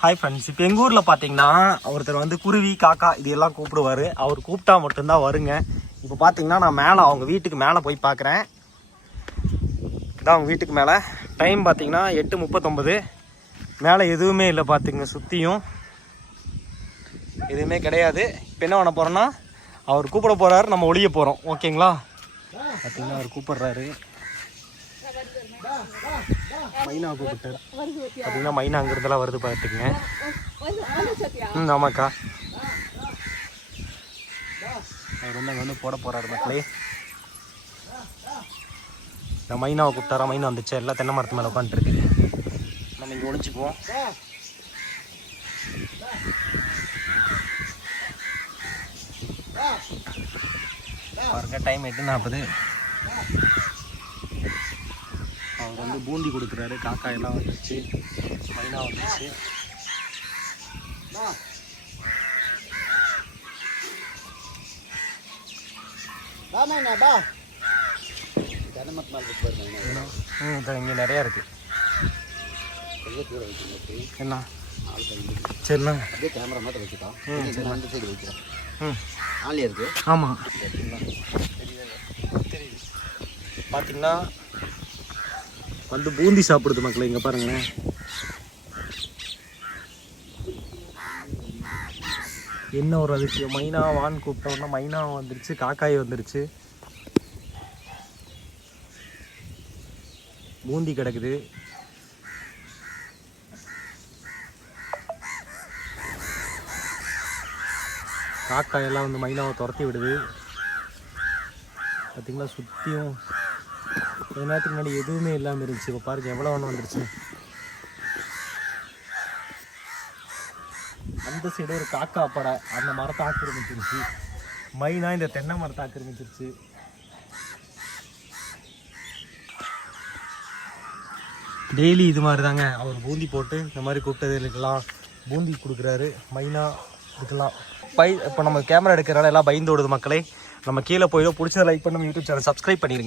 Hi friends இப்போ எங்கள் ஊரில் பார்த்தீங்கன்னா ஒருத்தர் வந்து குருவி காக்கா இது எல்லாம் கூப்பிடுவார். அவர் கூப்பிட்டா மட்டும்தான் வருங்க. இப்போ பார்த்தீங்கன்னா நான் மேலே அவங்க வீட்டுக்கு மேலே போய் பார்க்குறேன் இதான் அவங்க வீட்டுக்கு மேலே. டைம் பார்த்தீங்கன்னா எட்டு முப்பத்தொம்பது மேலே எதுவுமே இல்லை பார்த்துங்க சுற்றியும் எதுவுமே கிடையாது. இப்போ என்ன பண்ண போகிறோன்னா அவர் கூப்பிட போகிறாரு நம்ம ஒளிய போகிறோம் ஓகேங்களா பார்த்தீங்கன்னா அவர் கூப்பிட்றாரு. மைனா கூப்பிட்டு பார்த்தீங்கன்னா மைனா அங்கிருந்தெல்லாம் வருது பார்த்துக்குங்க. ம் ஆமாக்கா. அவர் வந்து அங்கே வந்து போட போகிறாரு மக்களே. நான் மைனாவை கூப்பிட்டாரா? மைனா வந்துச்சு? எல்லாம் தென்னை மரத்து மேலே உட்காந்துருக்கு. நம்ம இங்கே ஒழிச்சுக்குவோம் பாருங்க டைம் எட்டு நாற்பது. அவர் வந்து பூந்தி கொடுக்குறாரு காக்கா எல்லாம் வந்துருச்சு. மைனா இதோ இங்கே நிறையா இருக்கு. என்ன? சரிண்ணா அப்படியே கேமரா மட்டும் வச்சுட்டா ம், சரி. அந்த சைடு வைக்கிறேன் ம். ஆன்லையே இருக்கு. ஆமாம் பார்த்தீங்கன்னா வந்து பூந்தி சாப்பிடுது மக்களை இங்கே பாருங்களேன். என்ன ஒரு அதிசயம்? மைனா வான் கூப்பிட்டோன்னா மைனா வந்துருச்சு காக்காய் வந்துருச்சு. பூந்தி கிடக்குது. காக்காயெல்லாம் வந்து மைனாவை துரத்தி விடுது. பார்த்தீங்களா சுற்றியும் கொஞ்ச நேரத்துக்கு முன்னாடி எதுவுமே இல்லாமல் இருந்துச்சு. இப்போ பாருங்க எவ்வளோ ஒன்று வந்துருச்சு. அந்த சைடு ஒரு காக்கா படை அந்த மரத்தை ஆக்கிரமிச்சிருச்சு. மைனா இந்த தென்னை மரத்தை ஆக்கிரமிச்சிருச்சு. டெய்லி இது மாதிரி தாங்க அவர் பூந்தி போட்டு இந்த மாதிரி கூப்பிட்டதுக்கெல்லாம் பூந்தி கொடுக்குறாரு. மைனா இதுக்கெல்லாம் பை இப்போ நம்ம கேமரா எடுக்கிறனால எல்லாம் பயந்து ஓடுது மக்களே. நம்ம கீழே போயிடும். பிடிச்சதை லைக் பண்ணி யூடியூப் சேனல் சப்ஸ்கிரைப் பண்ணிடுங்க.